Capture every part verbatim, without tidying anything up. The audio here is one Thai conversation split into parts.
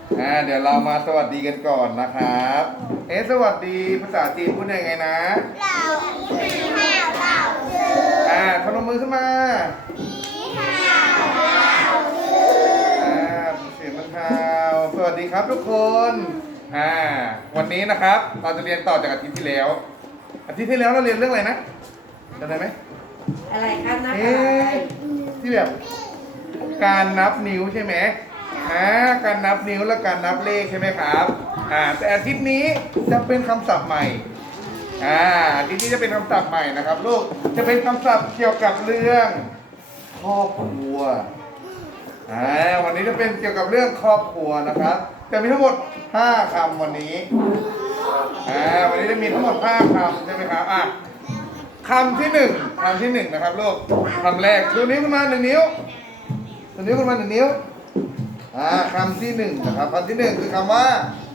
อ่าเดี๋ยวเรามาสวัสดีกันก่อนนะครับเอ๊ะสวัสดีภาษาจีนพูดยังไงนะเรามีห้าวเราซื้ออ่าพนมมือขึ้นมามีห้าวเราซื้ออ่าเสียงมันเท้าสวัสดีครับทุกคนอ่าวันนี้นะครับเราจะเรียนต่อจากอาทิตย์ที่แล้วอาทิตย์ที่แล้วเราเรียนเรื่องอะไรนะจำได้ไหมอะไรครับนับอะเอ๊ะไรที่แบบการนับนิ้วใช่ไหมอ่าการนับนิ้วและการนับเลขใช่ไหมครับอ่าแต่อาทิตย์นี้จะเป็นคำศัพท์ใหม่อ่าอาทิตย์นี้จะเป็นคำศัพท์ใหม่นะครับลูกจะเป็นคำศัพท์เกี่ยวกับเรื่องครอบครัวอ่าวันนี้จะเป็นเกี่ยวกับเรื่องครอบครัวนะครับจะมีทั้งหมดห้าคำวันนี้อ่าวันนี้จะมีทั้งหมดห้าคำใช่ไหมครับอ่ะคำที่หนึ่งคำที่หนึ่งนะครับลูกคำแรกชูนิ้วขึ้นมาหนึ่งนิ้วชูนิ้วขึ้นมาหนึ่งนิ้วอ่าคำที่หนึ่งนะครับคำที่หนึ่งคือคำว่า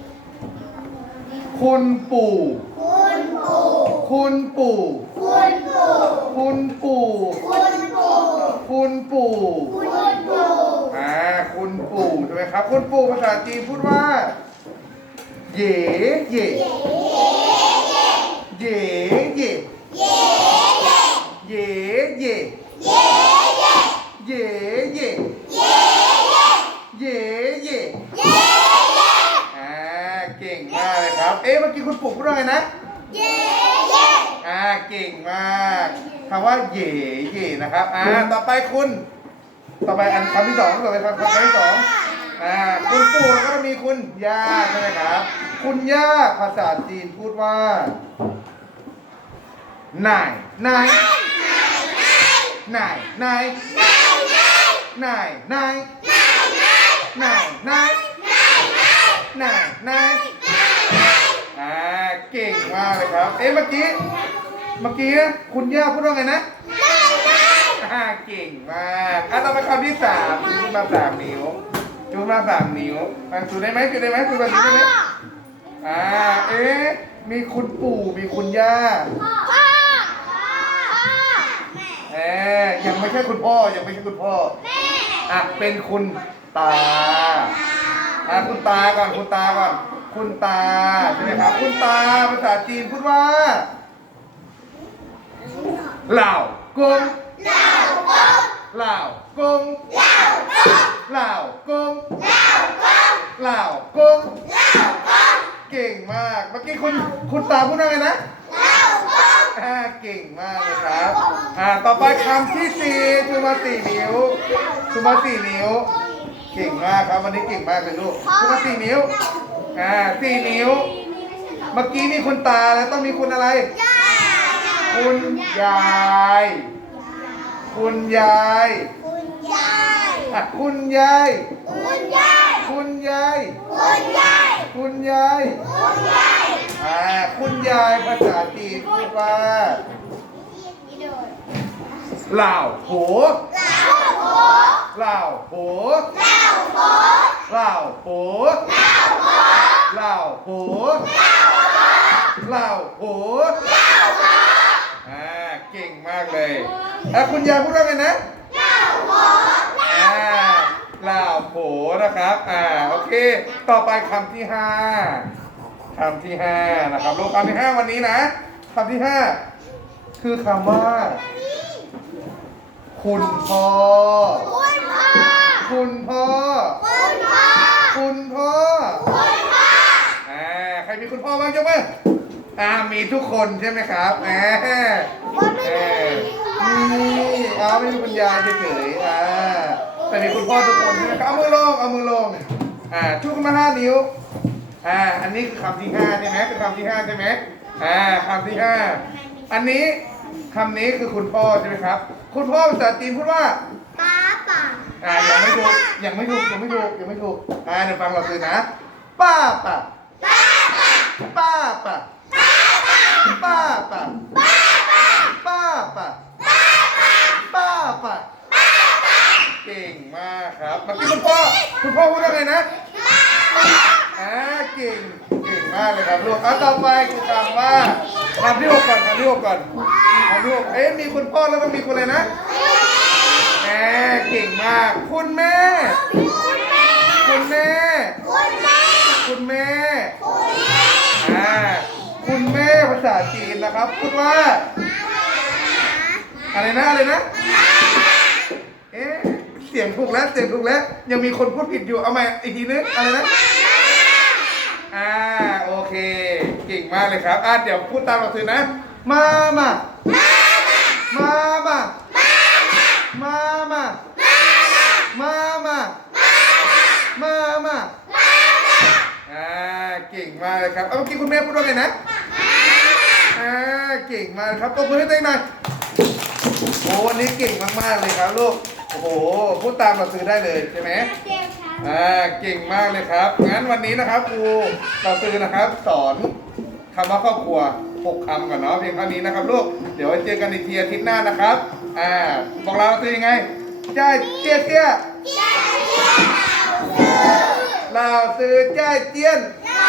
คุณปู่คุณปู่คุณปู่คุณปู่คุณปู่คุณปู่คุณปู่คุณปู่อ่าคุณปู่ใช่ไหมครับคุณปู่ภาษาจีนพูดว่าเย่เย่เย่เย่เย่เย่เย่เย่เย่เย่เย่เย่เย่อ่าเก่งมากเลยครับเอ๊ะเมื่อกี้คุณปู่พูดว่าไงนะเย่เย่อ่าเก่งมากคำว่าเย่เย่นะครับอ่าต่อไปคุณต่อไปอันคำที่สองต่อไปคำคำที่สองอ่าคุณปู่แล้วก็มีคุณย่าใช่ไหมครับคุณย่าภาษาจีนพูดว่าไหนไหนไหนไหนไหนไหนไหนไหนไหนไหนอ่าเก่งมากเลยครับเอ๊ะเมื่อกี้เมื่อกี้คุณย่าพูดว่าไงนะอ่าเก่งมากอ่ะต่อไปคำที่สามจูมาสามนิ้วจูมาสามนิ้วอ่ะจูได้ไหมจูได้ไหมจูแบบนี้ได้ไหมอ่าเอ๊ะมีคุณปู่มีคุณย่าพ่อเอ๊ะยังไม่ใช่คุณพ่อยังไม่ใช่คุณพ่ออ่ะเป็นคุณตาอ่ะคุณตาก่อนคุณตาก่อนคุณตาใช่ไหมครับคุณตาภาษาจีนพูดว่าเหล่ากงเหล่ากงเหล่ากงเหล่ากงเก่งมากเมื่อกี้คุณคุณตาพูดว่าไงนะอ่าเก่งมากเลยครับอ่าต่อไปคำที่สี่ชูมาสี่นิ้วชูมาสี่นิ้วเก่งมากครับวันนี้เก่งมากเลยลูกชูมาสี่นิ้วอ่าสี่นิ้วเมื่อกี้มีคุณตาแล้วต้องมีคุณอะไรคุณยายคุณยายคุณยายอ่ะคุณยายคุณยายคุณยายคุณยายคุณยายคุณยายอ่าคุณยายภาษาจีนพูดว่าเหล่าโหเหล่าโหเหล่าโหเหล่าโหเหล่าโหเหล่าโหอ่าเก่งมากเลยอ่ะคุณยายพูดว่าไงนะอ่าเหล่าโหนะครับอ่าโอเคต่อไปคำที่ห้าคำที่ห้านะครับลูกคำที่ห้าวันนี้นะคำที่ห้าคือคำว่าคุณพ่อคุณพ่อคุณพ่อคุณพ่อคุณพ่อคุณพ่ออ่าใครมีคุณพ่อบ้างยกมืออ่ามีทุกคนใช่ไหมครับแหมเออมีเอาไม่มีคุณยายเฉยๆอ่าแต่มีคุณพ่อทุกคนใช่ไหมครับเอามือลงเอามือลงอ่าชูขึ้นมาห้านิ้วอ่าอันนี้คือคำที่ห้าใช่ไหมคือคำที่ห้าใช่ไหมอ่าคำที่ห้าอันนี้คำนี้คือคุณพ่อใช่ไหมครับคุณพ่อภาษาจีนพูดว่าป้าป่าอ่ายังไม่ถูกยังไม่ถูกยังไม่ถูกยังไม่ถูกอ่าเดี๋ยวฟังเราคืนนะป้าป่ะป้าป่ะป้าป่ะป้าป่ะป้าป่ะเก่งมากครับเมื่อกี้คุณพ่อคุณพ่อพูดว่าไงนะอ่าเก่งเก่งมากเลยครับลูกอ่ะต่อไปคือคำว่าคำที่หกก่อนคำที่หกก่อนคำที่หกเอ๊ะมีคุณพ่อแล้วก็มีคุณอะไรนะแหมเก่งมากคุณแม่คุณแม่คุณแม่คุณแม่ษาจีนนะครับพูดว่าอะไรนะอะไรนะเอ๊ะเสียงถูกแล้วเสียงถูกแล้วยังมีคนพูดผิดอยู่เอาใหม่อีกทีนึงอะไรนะอ่าโอเคเก่งมากเลยครับอ่ะเดี๋ยวพูดตามเราถือนะมามามามามามามามามามาอ่าเก่งมากเลยครับเอาเมื่อกี้คุณแม่พูดว่าไงนะอ่าเก่งมากครับตบมือให้ตัวเองหน่อยโอ้วันนี้เก่งมากๆเลยครับลูกโอ้โหพูดตามเราซื้อได้เลยใช่ไหมอ่าเก่งมากเลยครับงั้นวันนี้นะครับครูเราซื้อนะครับสอนคำว่าครอบครัวหกคำก่อนเนาะเพียงเท่านี้นะครับลูกเดี๋ยวไว้เจอกันอีกทีอาทิตย์หน้านะครับอ่าบอกเราซื้อยังไงจ้าเจี๊ยเจี๊ยเราซื้อจ้าเจี๊ยนเรา